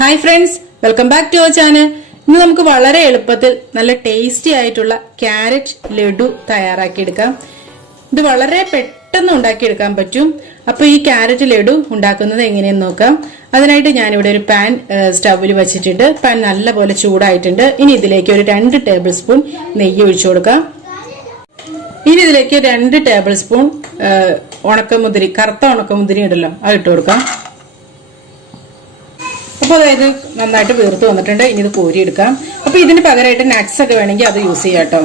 Hi friends, welcome back to our channel. ഇന്ന് നമുക്ക് വളരെ എളുപ്പത്തിൽ നല്ല ടേസ്റ്റി ആയിട്ടുള്ള ക്യാരറ്റ് ലഡു തയ്യാറാക്കിയെടുക്കാം. ഇത് വളരെ പെട്ടെന്ന് ഉണ്ടാക്കിയെടുക്കാൻ പറ്റും. അപ്പോൾ ഈ ക്യാരറ്റ് ലഡു ഉണ്ടാക്കുന്നത് എങ്ങനെയെന്ന് നോക്കാം. അതിനായിട്ട് ഞാനിവിടെ ഒരു പാൻ സ്റ്റൗവിൽ വെച്ചിട്ടുണ്ട്. പാൻ നല്ലപോലെ ചൂടായിട്ടുണ്ട്. ഇനി ഇതിലേക്ക് ഒരു 2 ടേബിൾ സ്പൂൺ നെയ്യ് ഒഴിച്ചു കൊടുക്കാം. ഇനി ഇതിലേക്ക് 2 ടേബിൾ സ്പൂൺ ഉണക്കമുന്തിരി, കറുത്ത ഉണക്കമുന്തിരി ഉണ്ടല്ലോ, അത് ഇട്ട് കൊടുക്കാം. അപ്പോൾ അതായത് നന്നായിട്ട് വീർത്ത് വന്നിട്ടുണ്ട്. ഇനി ഇത് കോരിയെടുക്കാം. അപ്പോൾ ഇതിന് പകരമായിട്ട് നട്ട്സ് ഒക്കെ വേണമെങ്കിൽ അത് യൂസ് ചെയ്യാം കേട്ടോ.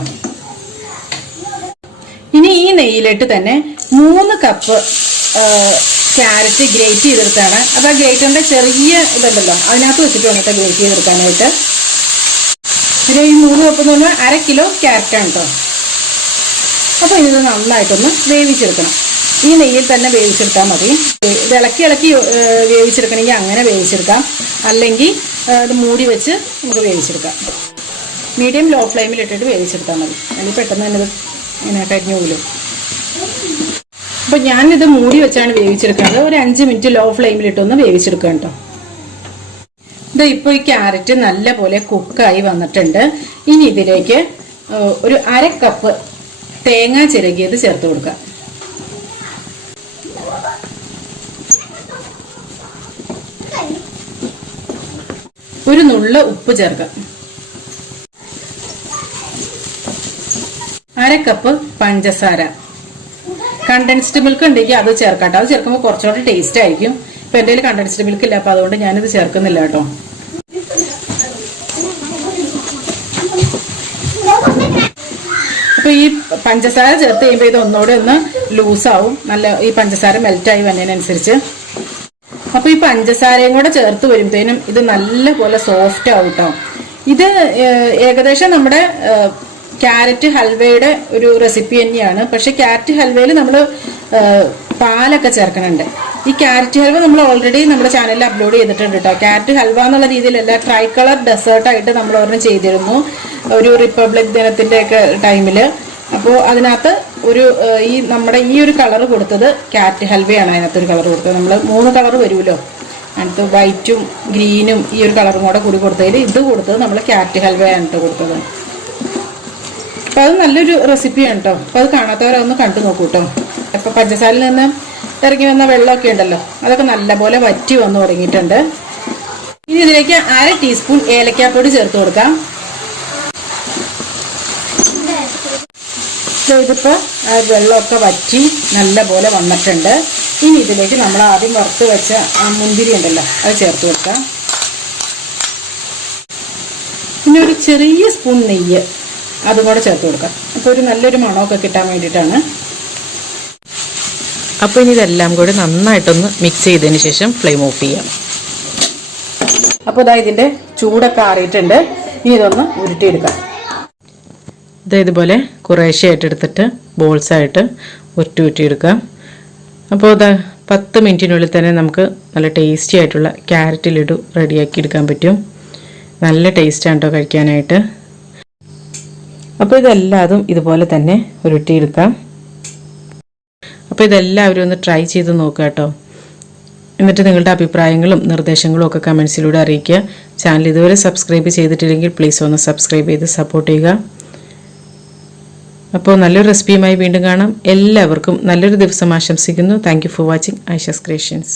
ഇനി ഈ നെയ്യിലിട്ട് തന്നെ 3 കപ്പ് ക്യാരറ്റ് ഗ്രേറ്റ് ചെയ്തെടുത്താണ്. അപ്പോൾ ആ ഗ്രേറ്ററിന്റെ ചെറിയ ഇതുണ്ടല്ലോ, അതിനകത്ത് വെച്ചിട്ട് വേണം കേട്ടോ ഗ്രേറ്റ് ചെയ്തെടുക്കാനായിട്ട്. ഈ 3 കപ്പ് എന്ന് പറഞ്ഞാൽ 1/2 കിലോ ക്യാരറ്റാണ് കേട്ടോ. അപ്പോൾ ഇത് നന്നായിട്ടൊന്ന് വേവിച്ചെടുക്കണം. ഈ നെയ്യിൽ തന്നെ വേവിച്ചെടുത്താൽ മതി. ഇത് ഇളക്കി വേവിച്ചെടുക്കണമെങ്കിൽ അങ്ങനെ വേവിച്ചെടുക്കാം, അല്ലെങ്കിൽ ഇത് മൂടി വെച്ച് നമുക്ക് വേവിച്ചെടുക്കാം. മീഡിയം ലോ ഫ്ലെയിമിൽ ഇട്ടിട്ട് വേവിച്ചെടുത്താൽ മതി, അല്ലെങ്കിൽ പെട്ടെന്ന് തന്നെ ഇത് ഇങ്ങനെ കരിഞ്ഞു പോലും. അപ്പോൾ ഞാനിത് മൂടി വെച്ചാണ് വേവിച്ചെടുക്കുന്നത്. ഒരു 5 മിനിറ്റ് ലോ ഫ്ലെയിമിലിട്ടൊന്ന് വേവിച്ചെടുക്കാം കേട്ടോ. ഇത് ഇപ്പോൾ ഈ ക്യാരറ്റ് നല്ല പോലെ കുക്കായി വന്നിട്ടുണ്ട്. ഇനി ഇതിലേക്ക് ഒരു 1/2 കപ്പ് തേങ്ങ ചിരകിയത് ചേർത്ത് കൊടുക്കാം. ഒരു നുള്ള ഉപ്പ് ചേർക്കാം. 1/2 കപ്പ് പഞ്ചസാര. കണ്ടൻസ്ഡ് മിൽക്ക് ഉണ്ടെങ്കിൽ അത് ചേർക്കാട്ടോ. അത് ചേർക്കുമ്പോൾ കുറച്ചുകൂടി ടേസ്റ്റ് ആയിരിക്കും. ഇപ്പൊ എൻ്റെ കയ്യിൽ കണ്ടൻസ്ഡ് മിൽക്ക് ഇല്ല, അപ്പൊ അതുകൊണ്ട് ഞാനിത് ചേർക്കുന്നില്ല കേട്ടോ. അപ്പൊ ഈ പഞ്ചസാര ചേർത്ത് കഴിയുമ്പോൾ ഇത് ഒന്നുകൂടെ ഒന്ന് ലൂസാവും. നല്ല ഈ പഞ്ചസാര മെൽറ്റായി വന്നതിനനുസരിച്ച്. അപ്പൊ ഈ പഞ്ചസാരയും കൂടെ ചേർത്ത് വരുമ്പോഴത്തേനും ഇത് നല്ല പോലെ സോഫ്റ്റ് ആവും കേട്ടോ. ഇത് ഏകദേശം നമ്മുടെ ക്യാരറ്റ് ഹൽവയുടെ ഒരു റെസിപ്പി തന്നെയാണ്. പക്ഷെ ക്യാരറ്റ് ഹൽവയിൽ നമ്മൾ പാലൊക്കെ ചേർക്കണുണ്ട്. ഈ ക്യാരറ്റ് ഹൽവ നമ്മൾ ഓൾറെഡി നമ്മുടെ ചാനലിൽ അപ്ലോഡ് ചെയ്തിട്ടുണ്ട് കേട്ടോ. ക്യാരറ്റ് ഹൽവ എന്നുള്ള രീതിയിലല്ല, ട്രൈ കളർ ഡെസേർട്ടായിട്ട് നമ്മൾ ഒരെണ്ണം ചെയ്തിരുന്നു ഒരു റിപ്പബ്ലിക് ദിനത്തിന്റെ ഒക്കെ ടൈമില്. അപ്പോൾ അതിനകത്ത് ഈ നമ്മുടെ ഈ ഒരു കളർ കൊടുത്തത് ക്യാരറ്റ് ഹൽവയാണ്. അതിനകത്തൊരു കളർ കൊടുത്തത് നമ്മൾ 3 കളർ വരുമല്ലോ, അതിനകത്ത് വൈറ്റും ഗ്രീനും ഈ ഒരു കളറും കൂടി കൊടുത്തതിൽ ഇത് കൊടുത്തത് നമ്മൾ ക്യാരറ്റ് ഹൽവയാണ് കേട്ടോ കൊടുത്തത്. അപ്പം അത് നല്ലൊരു റെസിപ്പിയാണ് കേട്ടോ. അപ്പോൾ അത് കാണാത്തവരൊന്ന് കണ്ടു നോക്കൂ കേട്ടോ. അപ്പോൾ പഞ്ചസാരയിൽ നിന്ന് ഇറങ്ങി വന്ന വെള്ളമൊക്കെ ഉണ്ടല്ലോ, അതൊക്കെ നല്ലപോലെ വറ്റി വന്നു തുടങ്ങിയിട്ടുണ്ട്. ഇനി ഇതിലേക്ക് 1/2 ടീസ്പൂൺ ഏലക്കാപ്പൊടി ചേർത്ത് കൊടുക്കാം. ഇതിപ്പോൾ വെള്ളമൊക്കെ വറ്റി നല്ല പോലെ വന്നിട്ടുണ്ട്. ഇനി ഇതിലേക്ക് നമ്മൾ ആദ്യം വറുത്ത് വെച്ച ആ മുന്തിരി ഉണ്ടല്ലോ, അത് ചേർത്ത് കൊടുക്കാം. പിന്നെ ഒരു ചെറിയ സ്പൂൺ നെയ്യ് അതും കൂടെ ചേർത്ത് കൊടുക്കാം. അപ്പോൾ ഒരു നല്ലൊരു മണമൊക്കെ കിട്ടാൻ വേണ്ടിയിട്ടാണ്. അപ്പോൾ ഇനി ഇതെല്ലാം കൂടി നന്നായിട്ടൊന്ന് മിക്സ് ചെയ്തതിന് ശേഷം ഫ്ലെയിം ഓഫ് ചെയ്യാം. അപ്പോൾ ഇതാ ഇതിൻ്റെ ചൂടൊക്കെ ആറിയിട്ടുണ്ട്. ഇനി ഇതൊന്ന് ഉരുട്ടിയെടുക്കാം. ഇതുപോലെ കുറേശ്ശെയായിട്ട് എടുത്തിട്ട് ബോൾസായിട്ട് ഉരുട്ടിയെടുക്കാം. അപ്പോൾ 10 മിനിറ്റിനുള്ളിൽ തന്നെ നമുക്ക് നല്ല ടേസ്റ്റി ആയിട്ടുള്ള ക്യാരറ്റ് ലഡു റെഡിയാക്കി എടുക്കാൻ പറ്റും. നല്ല ടേസ്റ്റാണ് കേട്ടോ കഴിക്കാനായിട്ട്. അപ്പോൾ ഇതെല്ലാതും ഇതുപോലെ തന്നെ ഉരുട്ടിയെടുക്കാം. അപ്പോൾ ഇതെല്ലാവരും ഒന്ന് ട്രൈ ചെയ്ത് നോക്കുക കേട്ടോ. എന്നിട്ട് നിങ്ങളുടെ അഭിപ്രായങ്ങളും നിർദ്ദേശങ്ങളും ഒക്കെ കമൻസിലൂടെ അറിയിക്കുക. ചാനൽ ഇതുവരെ സബ്സ്ക്രൈബ് ചെയ്തിട്ടില്ലെങ്കിൽ പ്ലീസ് ഒന്ന് സബ്സ്ക്രൈബ് ചെയ്ത് സപ്പോർട്ട് ചെയ്യുക. അപ്പോൾ നല്ലൊരു റെസിപ്പിയുമായി വീണ്ടും കാണാം. എല്ലാവർക്കും നല്ലൊരു ദിവസം ആശംസിക്കുന്നു. Thank you for watching Aisha's creations.